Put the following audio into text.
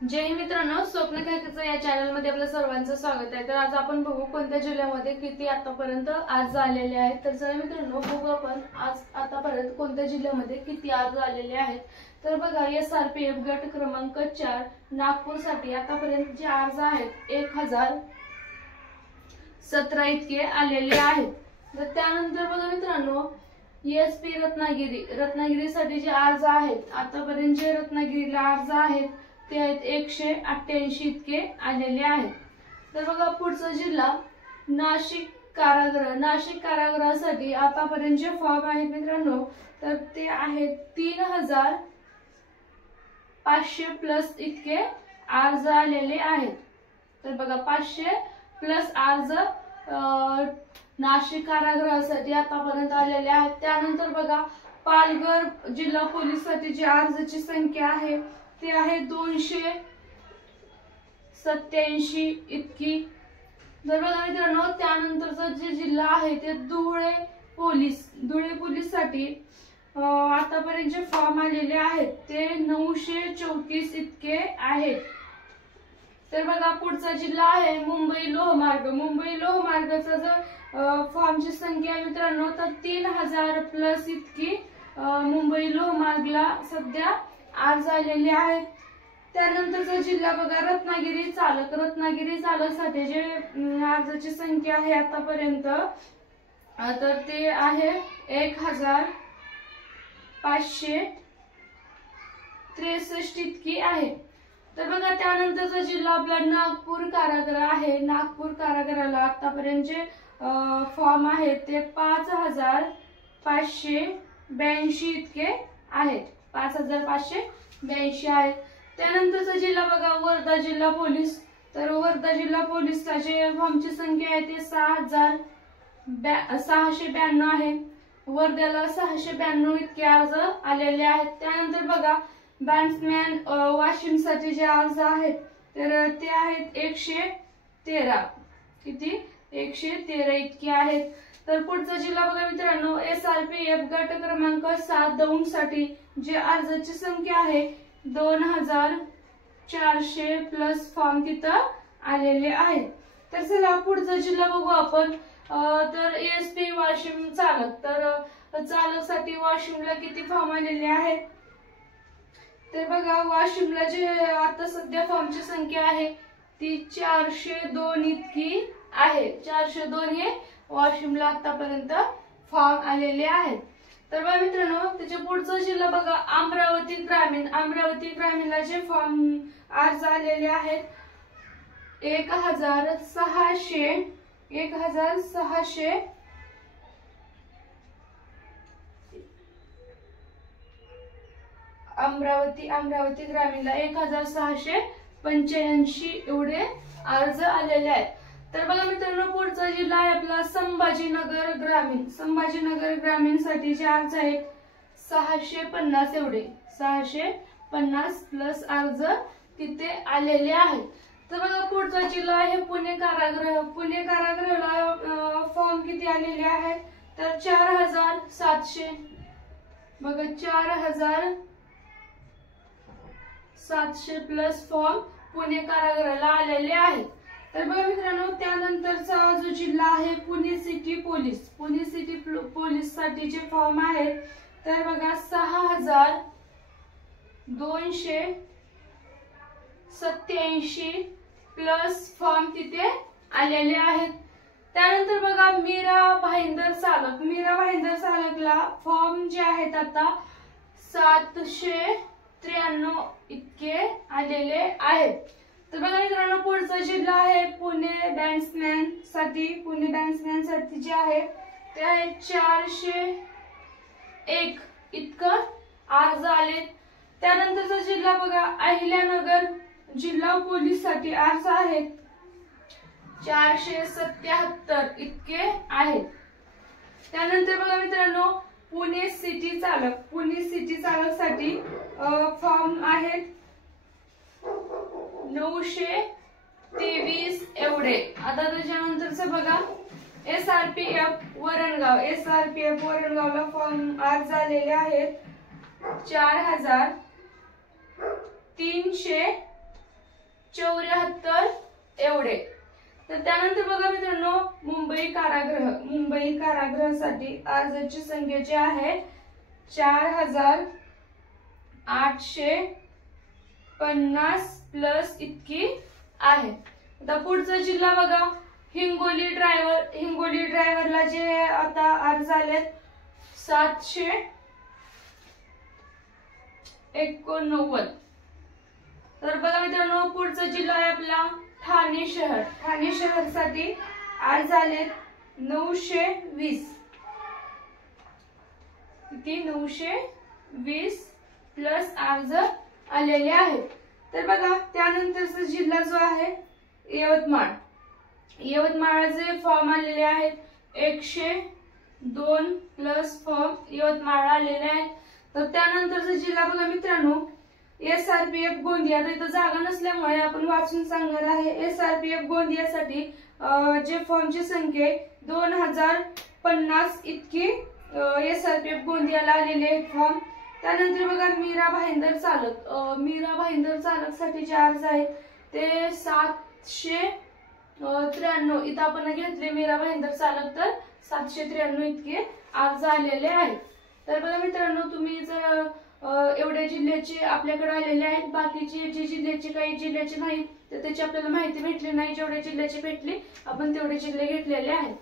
जय हिंद मित्रांनो, स्वप्न खात्याचं या चॅनल मध्ये आपलं सर्वांचं स्वागत आहे। तर आज आपण बघू कोणत्या जिल्ह्यामध्ये किती आतापर्यंत अर्ज आलेले आहेत। तर चला मित्रांनो बघू आपण आज आतापर्यंत कोणत्या जिल्ह्यामध्ये किती अर्ज आलेले आहेत। तर बघा SRPF गट क्रमांक 4 नागपूर साठी आतापर्यंत जे अर्ज आहेत 1017 इतके आलेले आहेत। तर त्यानंतर बघा मित्रांनो SP रत्नागिरीसाठी जे अर्ज आहेत आतापर्यंत जे रत्नागिरीला अर्ज आहेत ते आहेत 188 इतके आलेले आहेत। तर बघा पुढचा जिल्हा नाशिक कारागृहासाठी आतापर्यंत जे फॉर्म आहेत मित्रांनो तर ते आहेत 3500 प्लस इतके अर्ज आलेले आहेत। तर बघा 500 प्लस अर्ज नाशिक कारागृहासाठी आतापर्यंत आलेले आहेत। त्यानंतर बघा पालघर जिल्हा पोलीससाठी जी अर्जाची संख्या आहे ते आहे 287 इतकी। जर बघा मित्रांनो त्यानंतरचा जे जिल्हा आहे ते धुळे पोलीस साठी आतापर्यंत जे फॉर्म आलेले आहेत ते 934 इतके आहेत। तर बघा पुढचा जिल्हा आहे मुंबई लोहमार्गाचा जर फॉर्मची संख्या आहे मित्रांनो तर 3000 प्लस इतकी मुंबई लोहमार्गला सध्या अर्ज आलेले आहेत। त्यानंतरचा जिल्हा बघा रत्नागिरी चालकसाठी जे अर्जाची संख्या आहे आतापर्यंत तर ते आहे 1563 इतकी आहे। तर बघा त्यानंतरचा जिल्हा आपला नागपूर कारागृह आहे। नागपूर कारागृहाला आतापर्यंत जे फॉर्म आहेत ते 5582 इतके आहेत, 5582 आहेत। त्यानंतरचा जिल्हा बघा वर्धा जिल्हा पोलीस, तर वर्धा जिल्हा पोलीसला जे फॉर्मची संख्या आहे ते 692 आहे। वर्ध्याला 692 इतके अर्ज आलेले आहेत। त्यानंतर बघा बॅट्समॅन वाशिम साठी जे अर्ज आहेत तर ते आहेत 113 इतके आहेत। तर पुढचा जिल्हा बघा मित्रांनो SRPF गट क्रमांक 7 दौंड साठी जे अर्जाची संख्या आहे 2400 प्लस फॉर्म तिथं आलेले आहेत। तर चला पुढचा जिल्हा बघू आपण। तर SP वाशिम चालक साठी वाशिमला किती फॉर्म आलेले आहेत तर बघा वाशिमला जे आता सध्या फॉर्मची संख्या आहे ती 402 इतकी आहे। 402 हे वाशिमला आतापर्यंत फॉर्म आलेले आहेत। तर बघा मित्रांनो त्याच्या पुढचा जिल्हा बघा अमरावती ग्रामीणला जे फॉर्म अर्ज आलेले आहेत 1600 अमरावती ग्रामीणला 1685 एवढे अर्ज आलेले आहेत। तर बघा मित्रांनो पुढचा जिल्हा आहे आपला संभाजीनगर ग्रामीण साठी जे अर्ज आहेत 650 एवढे 650 प्लस अर्ज तिथे आलेले आहेत। तर बघा पुढचा जिल्हा आहे पुणे कारागृहाला फॉर्म किती आलेले आहेत तर 4700 बघा 4700 प्लस फॉर्म पुणे कारागृहाला आलेले आहेत। तर बघा मित्रांनो त्यानंतरचा जो जिल्हा आहे पुणे सिटी पोलीस साठी जे फॉर्म आहेत तर बघा 6287 प्लस फॉर्म तिथे आलेले आहेत। त्यानंतर बघा मीरा भाईंदर चालकला फॉर्म जे आहेत आता 793 इतके आलेले आहेत। तर बघा मित्रांनो पुढचा जिल्हा आहे पुणे बॅट्समॅन साठी जे आहे ते आहे 401 इतकं अर्ज आले। त्यानंतरचा जिल्हा बघा अहिल्यानगर जिल्हा पोलीस साठी अर्ज आहेत 477 इतके आहेत। त्यानंतर बघा मित्रांनो पुणे सिटी चालक साठी फॉर्म आहेत 923 एवढे। आता त्याच्यानंतरचं बघा SRPF वरणगावला फॉर्म अर्ज आलेले आहेत 4300 74 एवढे. तर त्यानंतर बघा मित्रांनो, मुंबई कारागृहासाठी अर्जाची संख्या जी आहे 4850 प्लस इतकी आहे. आता पुढचा जिल्हा बघा, हिंगोली ड्रायव्हरला जे आता अर्ज आलेत 789. तर बघा मित्रांनो, पुढचा जिल्हा आहे आपला ठाणे शहरसाठी अर्ज आलेत 920. किती? 920 प्लस अर्ज आलेले आहेत. तर बघा त्यानंतरचा जिल्हा जो आहे यवतमाळचे फॉर्म आलेले आहेत 102 प्लस फॉर्म यवतमाळ आलेले आहेत. तर त्यानंतरचा जिल्हा बघा मित्रांनो, SRPF गोंदिया. तर इथं जागा नसल्यामुळे आपण वाचून सांगणार आहे. SRPF गोंदियासाठी जे फॉर्मची संख्या 2050 इतकी SRPF गोंदियाला आलेले आहेत फॉर्म. त्यानंतर बघा मीरा भाईंदर चालक साठी जे अर्ज आहेत ते 793. इथं आपण घेतले मीरा भाईंदर चालक, तर 793 इतके अर्ज आलेले आहेत. तर बघा मित्रांनो, तुम्ही जर एवढ्या जिल्ह्याचे आपल्याकडे आलेले आहेत, बाकीचे जे जिल्ह्याचे काही जिल्ह्याचे नाही तर त्याची आपल्याला माहिती भेटली नाही. जेवढे जिल्ह्याचे भेटले आपण तेवढे जिल्हे घेतलेले आहेत.